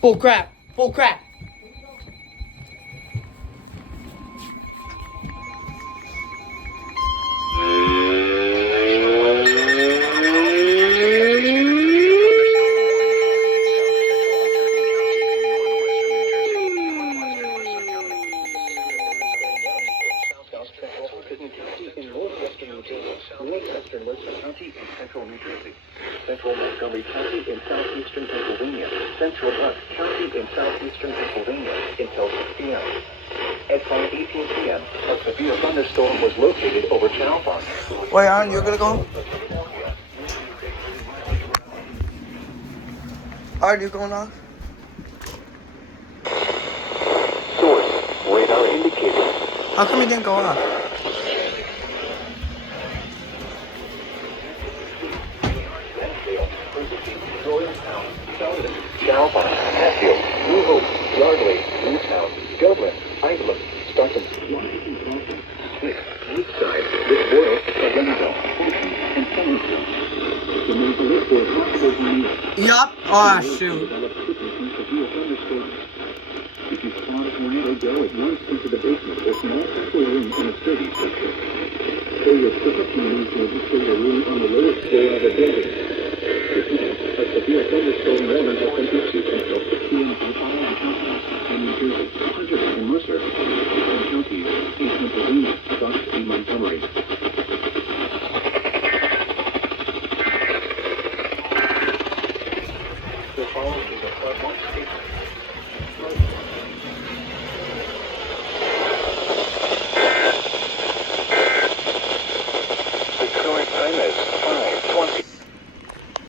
Bull crap. Bull crap. Northwestern Mercer County in central New Jersey, central Montgomery County in southeastern Pennsylvania, central Buck County in southeastern Pennsylvania until 6 p.m. At 5:18 p.m., a severe thunderstorm was located over Channel Park. Wait, Aaron, you're gonna go? Aaron, you going on? Source, radar indicated. How come you didn't go off? Alpine, Hatfield, New Hope, Yardley, Newtown, Dublin, Iceland, Staunton, Woodside, Woodboro, Savannah, and Somerville. The major list of possible tornadoes. Yup. Oh, shoot. If you spot a tornado, go at once into the basement or small central room in a sturdy structure. Store your protection resources for your room on the lowest floor of a building. A severe thunderstorm warning has been issued until 6 p.m. on all the counties in New Jersey, Hunter and Mercer, and counties in Pennsylvania, Buck and Montgomery. The following is a flood watch statement.